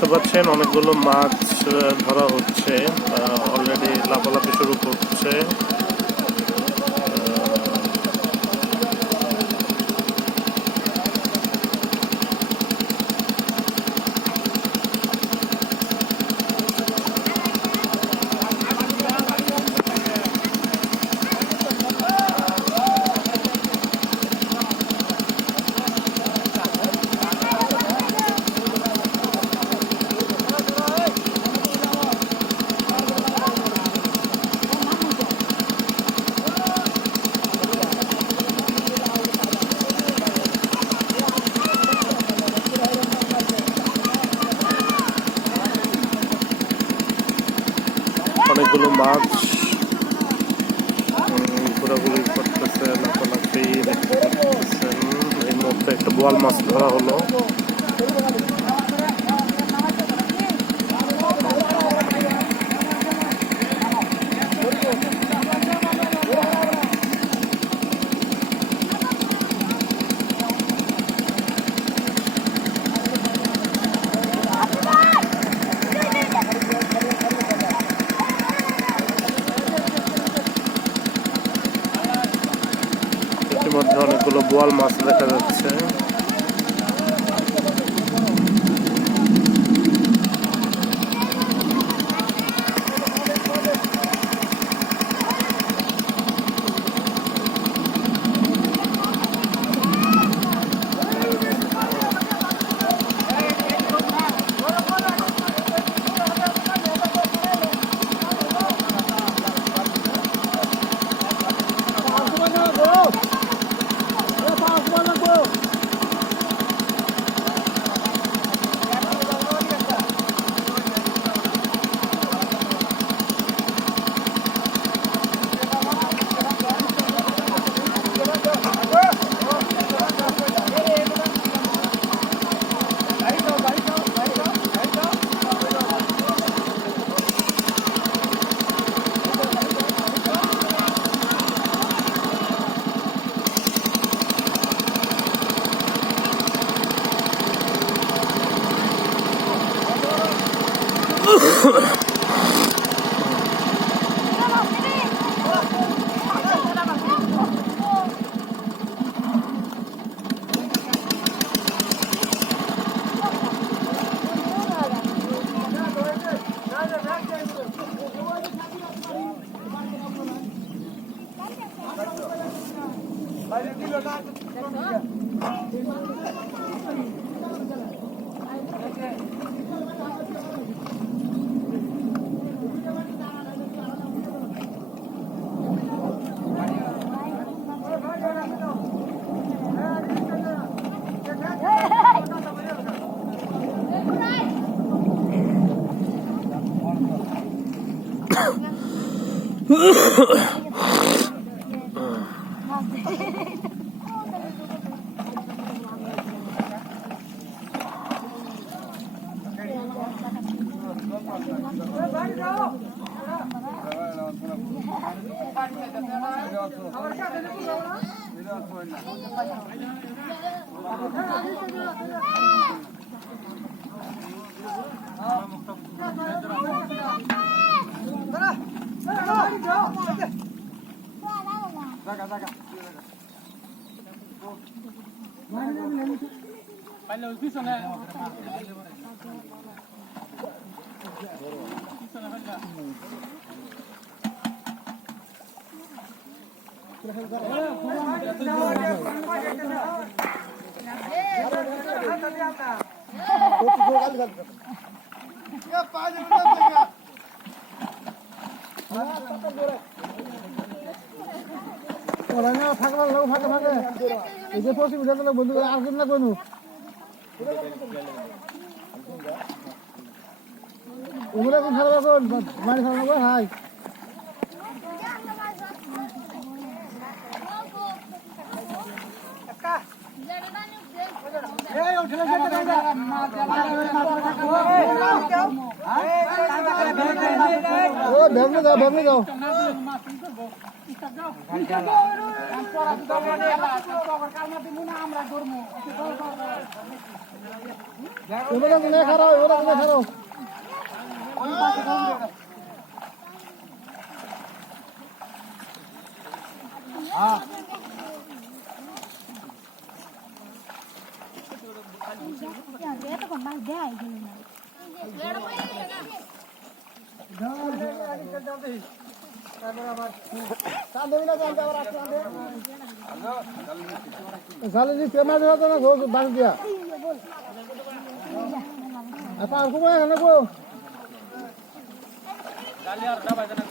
দেখতে পাচ্ছেন অনেকগুলো মাছ ধরা হচ্ছে, অলরেডি লাফালাফি শুরু করছে। অনেকগুলো মাছ ঘোরাঘুরি করতেছে, লাফালাফি দেখতে পাচ্ছেন। এই মুহূর্তে একটা বোয়াল মাছ ধরা হলো। ইতিমধ্যে অনেকগুলো বোয়াল মাছ দেখা যাচ্ছে। বন্ধু আসেন না কোনো ওগুলো এখন ছাড়া এখন মারি ছাড়া হাই ভেঙে যাও ওরা কোনে খারাপ ওরা কোনে খারাপ হ্যাঁ এটা কোন মাছ দেয় গেল না জালে নি পেমা দেওয়া তো না গো বাঁশ দিয়া আপা আর কোনে এখানে গো জালি আর ডাবাই জানা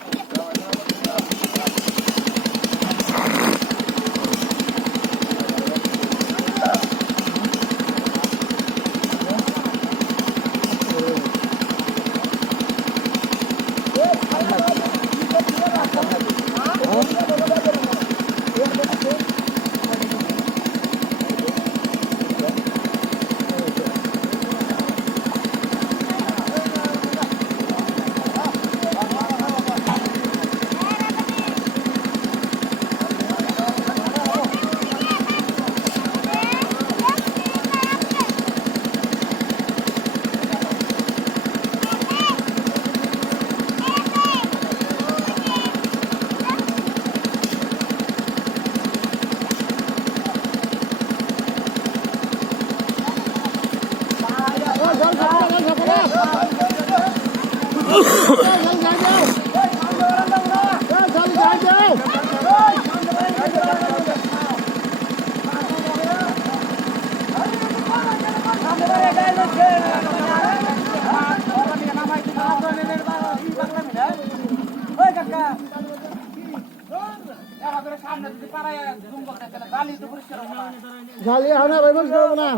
জালি হানা ভাই বল করব না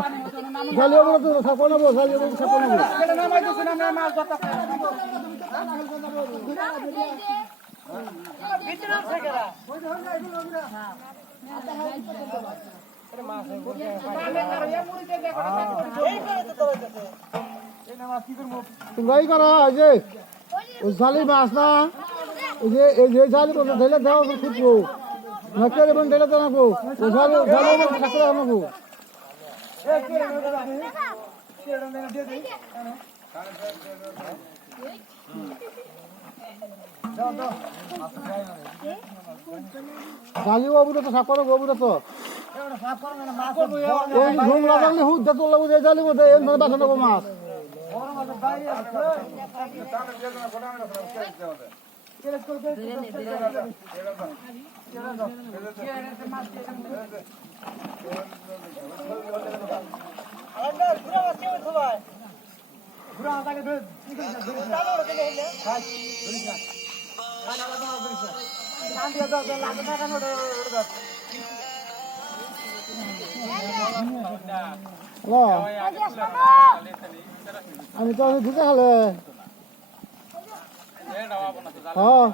জালি ওগুলো তো সাপো নেবো জালি ওগুলো সাপো নেবো তোমরাই করো যে ওই জালি মাছ না এই যে জালি বলতে ধরে দাও খুঁজবো নকের এবং ধরে দাও নাকো ও জালি জালি বলতে সাকরে নাকো জালি বাবুরা তো সাকরে বাবুরা তো এই ঘুম লাগালে হুদ দে তো লাগু যে জালি বলতে এই মানে বাসা নেবো মাছ আমি তো ঢুকে খালে হ্যাঁ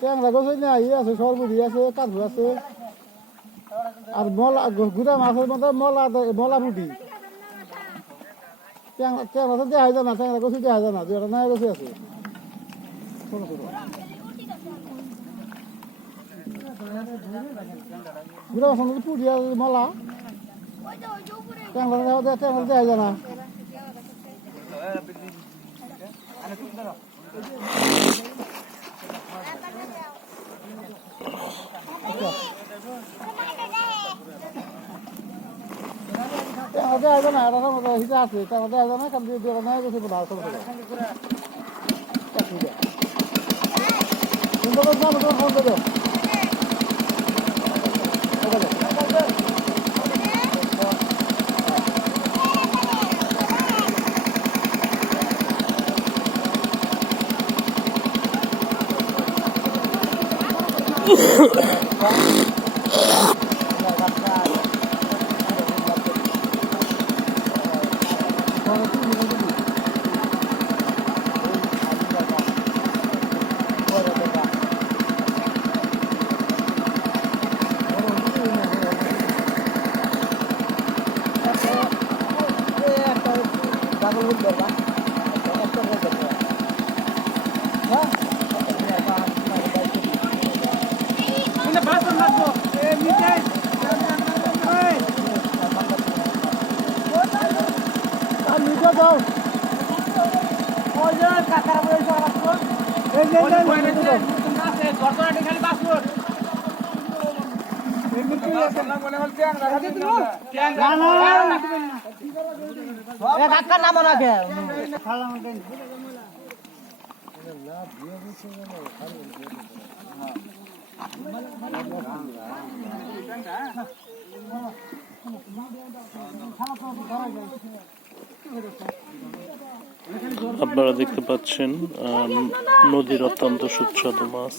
ট্যাংরা গছ না ইয়ে আছে সরবুড়ি আছে কাজু আছে আর মলা গুড়া মাছের মধ্যে মলা ফুটি ট্যাংরা তো দেওয়া যায় না ট্যাংরা গছি দেওয়া যায় না দুটা নয়া গছি আছে ছোট ছোট গুড়া মাছের মধ্যে ফুটি আছে মলা ট্যাংরা দেওয়া যায় না দেওয়া না এটা হিসা আছে দেওয়া যায় না কারণ দিয়ে নয় গেছে ভালো ছোট ছোট ফোন দেবে আপনারা দেখতে পাচ্ছেন নদীর অত্যন্ত সুস্বাদু মাছ।